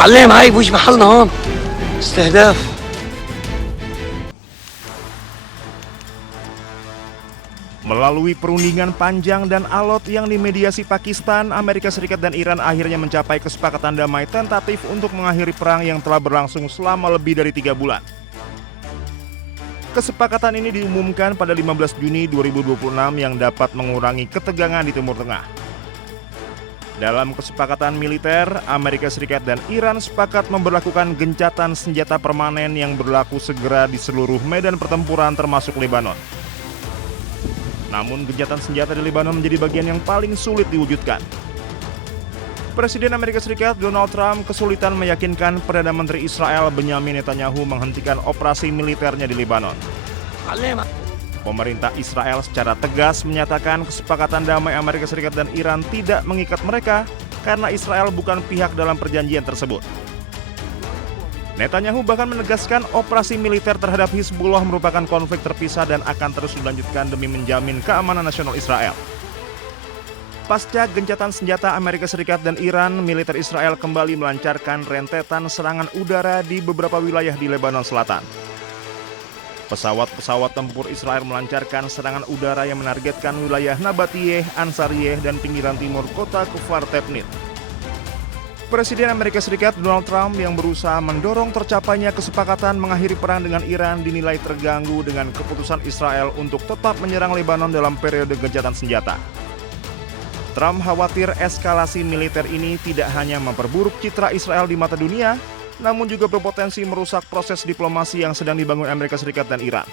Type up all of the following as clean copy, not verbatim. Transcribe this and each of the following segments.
علم هاي مش محلنا هون استهداف. Melalui perundingan panjang dan alot yang dimediasi Pakistan, Amerika Serikat dan Iran akhirnya mencapai kesepakatan damai tentatif untuk mengakhiri perang yang telah berlangsung selama lebih dari 3 bulan. Kesepakatan ini diumumkan pada 15 Juni 2026 yang dapat mengurangi ketegangan di Timur Tengah. Dalam kesepakatan militer, Amerika Serikat dan Iran sepakat memberlakukan gencatan senjata permanen yang berlaku segera di seluruh medan pertempuran termasuk Lebanon. Namun gencatan senjata di Lebanon menjadi bagian yang paling sulit diwujudkan. Presiden Amerika Serikat Donald Trump kesulitan meyakinkan Perdana Menteri Israel Benyamin Netanyahu menghentikan operasi militernya di Lebanon. Pemerintah Israel secara tegas menyatakan kesepakatan damai Amerika Serikat dan Iran tidak mengikat mereka karena Israel bukan pihak dalam perjanjian tersebut. Netanyahu bahkan menegaskan operasi militer terhadap Hizbullah merupakan konflik terpisah dan akan terus dilanjutkan demi menjamin keamanan nasional Israel. Pasca gencatan senjata Amerika Serikat dan Iran, militer Israel kembali melancarkan rentetan serangan udara di beberapa wilayah di Lebanon Selatan. Pesawat-pesawat tempur Israel melancarkan serangan udara yang menargetkan wilayah Nabatiyeh, Ansariyeh, dan pinggiran timur kota Kfar Tebnit. Presiden Amerika Serikat Donald Trump yang berusaha mendorong tercapainya kesepakatan mengakhiri perang dengan Iran dinilai terganggu dengan keputusan Israel untuk tetap menyerang Lebanon dalam periode gencatan senjata. Trump khawatir eskalasi militer ini tidak hanya memperburuk citra Israel di mata dunia, namun juga berpotensi merusak proses diplomasi yang sedang dibangun Amerika Serikat dan Iran.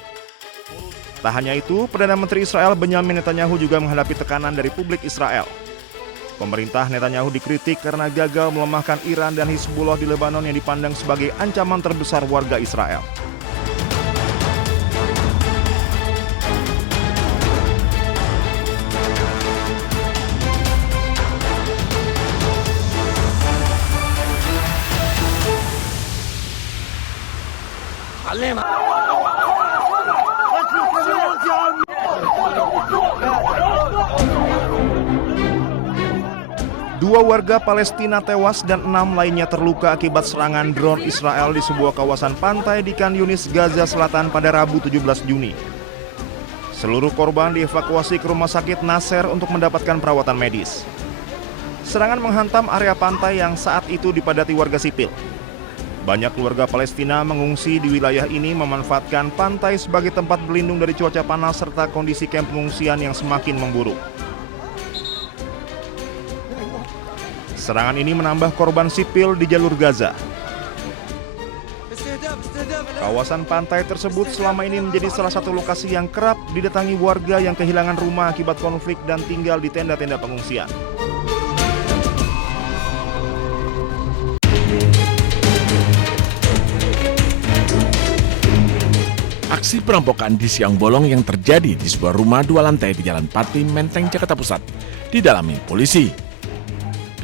Tak hanya itu, Perdana Menteri Israel Benyamin Netanyahu juga menghadapi tekanan dari publik Israel. Pemerintah Netanyahu dikritik karena gagal melemahkan Iran dan Hizbullah di Lebanon yang dipandang sebagai ancaman terbesar warga Israel. Dua warga Palestina tewas dan 6 lainnya terluka akibat serangan drone Israel di sebuah kawasan pantai di Khan Yunis, Gaza Selatan pada Rabu 17 Juni. Seluruh korban dievakuasi ke rumah sakit Nasser untuk mendapatkan perawatan medis. Serangan menghantam area pantai yang saat itu dipadati warga sipil. Banyak keluarga Palestina mengungsi di wilayah ini memanfaatkan pantai sebagai tempat berlindung dari cuaca panas serta kondisi kamp pengungsian yang semakin memburuk. Serangan ini menambah korban sipil di jalur Gaza. Kawasan pantai tersebut selama ini menjadi salah satu lokasi yang kerap didatangi warga yang kehilangan rumah akibat konflik dan tinggal di tenda-tenda pengungsian. Aksi perampokan di siang bolong yang terjadi di sebuah rumah 2 lantai di Jalan Pati, Menteng, Jakarta Pusat didalami polisi.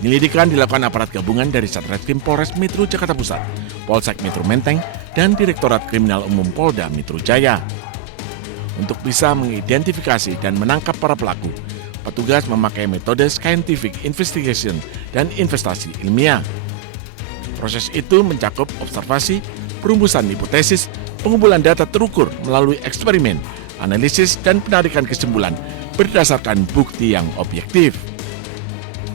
Penyelidikan dilakukan aparat gabungan dari Satreskrim Polres Metro Jakarta Pusat, Polsek Metro Menteng, dan Direktorat Kriminal Umum Polda Metro Jaya. Untuk bisa mengidentifikasi dan menangkap para pelaku, petugas memakai metode scientific investigation dan investasi ilmiah. Proses itu mencakup observasi, perumusan hipotesis, pengumpulan data terukur melalui eksperimen, analisis, dan penarikan kesimpulan berdasarkan bukti yang objektif.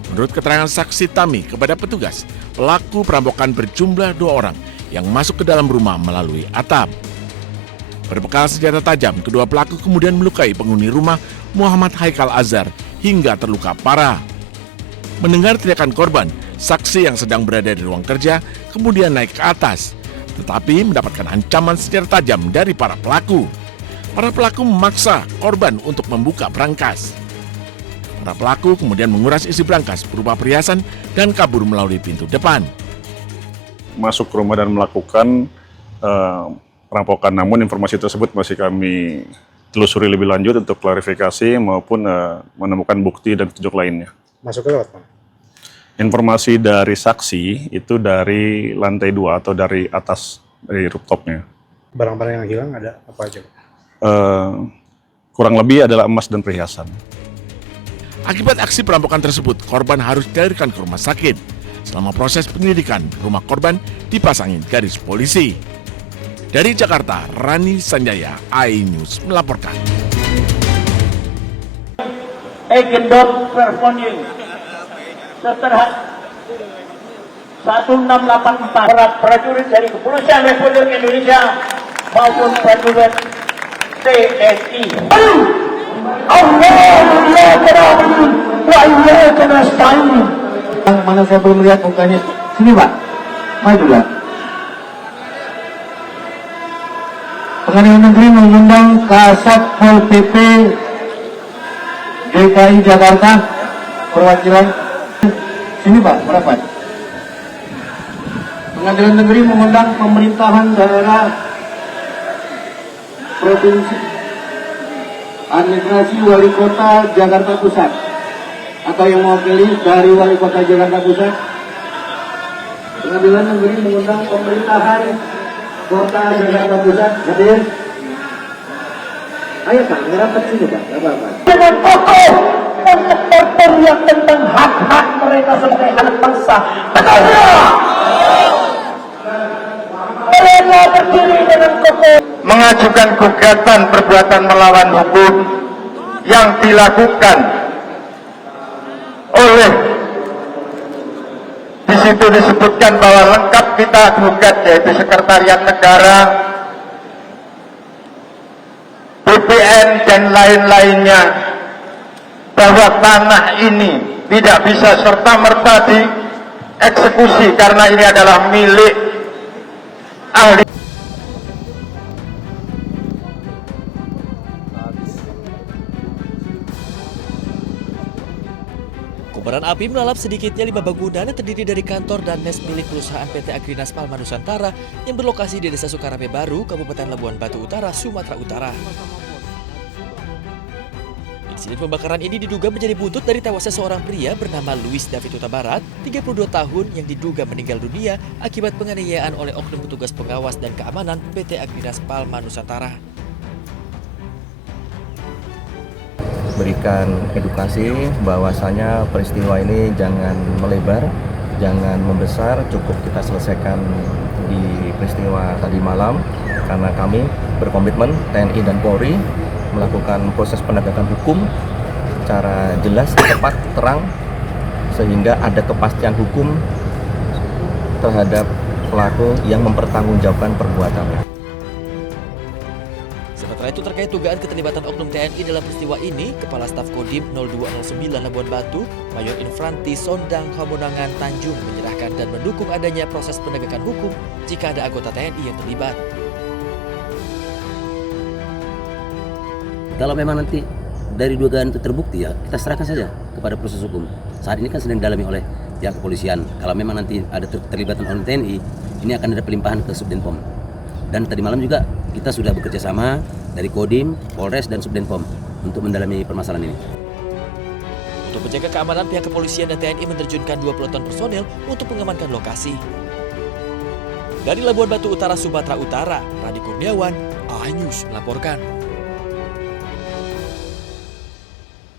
Menurut keterangan saksi Tami kepada petugas, pelaku perampokan berjumlah 2 orang yang masuk ke dalam rumah melalui atap. Berbekal senjata tajam, kedua pelaku kemudian melukai penghuni rumah Muhammad Haikal Azhar hingga terluka parah. Mendengar teriakan korban, saksi yang sedang berada di ruang kerja kemudian naik ke atas, tetapi mendapatkan ancaman senjata tajam dari para pelaku. Para pelaku memaksa korban untuk membuka brankas. Para pelaku kemudian menguras isi brankas berupa perhiasan dan kabur melalui pintu depan. Masuk ke rumah dan melakukan perampokan, namun informasi tersebut masih kami telusuri lebih lanjut untuk klarifikasi maupun menemukan bukti dan petunjuk lainnya. Masuk ke lewat, Pak? Informasi dari saksi itu dari lantai 2 atau dari atas, dari rooftopnya. Barang-barang yang hilang ada apa aja, Pak? Kurang lebih adalah emas dan perhiasan. Akibat aksi perampokan tersebut, korban harus dilarikan ke rumah sakit. Selama proses penyelidikan, rumah korban dipasangin garis polisi. Dari Jakarta, Rani Sanjaya, iNews melaporkan. Gendot Vervoning seterhat 1684 para prajurit dari Kepolisian Republik Indonesia maupun prajurit TNI. Yang mana saya belum lihat mukanya? Sini Pak, maju Pak. Pengadilan Negeri mengundang Kasat Pol PP DKI Jakarta perwakilan. Sini Pak, merapat. Pengadilan Negeri mengundang pemerintahan daerah provinsi administrasi wali kota Jakarta Pusat atau yang mewakili dari wali kota Jakarta Pusat. Pengadilan Negeri mengundang pemerintahan kota Jakarta Pusat hadir. Ayo Pak, merapat sini Pak, nggak apa-apa. Dengan kokoh untuk berteriak tentang hak-hak mereka sebagai anak bangsa. Mereka berdiri dengan kokoh mengajukan gugatan perbuatan melawan hukum yang dilakukan oleh, di situ disebutkan bahwa lengkap kita gugat, yaitu Sekretariat Negara, BPN dan lain-lainnya, bahwa tanah ini tidak bisa serta-merta dieksekusi karena ini adalah milik ahli. Kobaran api melalap sedikitnya 5 bangunan yang terdiri dari kantor dan mes milik perusahaan PT Agrinas Palma Nusantara yang berlokasi di Desa Sukarape Baru, Kabupaten Labuan Batu Utara, Sumatera Utara. Insiden pembakaran ini diduga menjadi buntut dari tewasnya seorang pria bernama Luis David Huta Barat, 32 tahun, yang diduga meninggal dunia akibat penganiayaan oleh oknum petugas pengawas dan keamanan PT Agrinas Palma Nusantara. Berikan edukasi bahwasanya peristiwa ini jangan melebar, jangan membesar, cukup kita selesaikan di peristiwa tadi malam, karena kami berkomitmen TNI dan Polri melakukan proses penegakan hukum secara jelas, tepat, terang, sehingga ada kepastian hukum terhadap pelaku yang mempertanggungjawabkan perbuatannya. Sementara itu terkait dugaan keterlibatan oknum TNI dalam peristiwa ini, Kepala Staf Kodim 0209 Labuan Batu, Mayor Infranti Sondang Hamonangan Tanjung menyerahkan dan mendukung adanya proses penegakan hukum jika ada anggota TNI yang terlibat. Kalau memang nanti dari dugaan itu terbukti, ya kita serahkan saja kepada proses hukum. Saat ini kan sedang didalami oleh pihak kepolisian. Kalau memang nanti ada keterlibatan oleh TNI, ini akan ada pelimpahan ke Subdenpom. Dan tadi malam juga kita sudah bekerja sama dari Kodim, Polres, dan Subdenpom untuk mendalami permasalahan ini. Untuk menjaga keamanan, pihak kepolisian dan TNI menerjunkan 20 ton personel untuk mengamankan lokasi. Dari Labuan Batu Utara, Sumatera Utara, Radi Kurniawan, iNews melaporkan.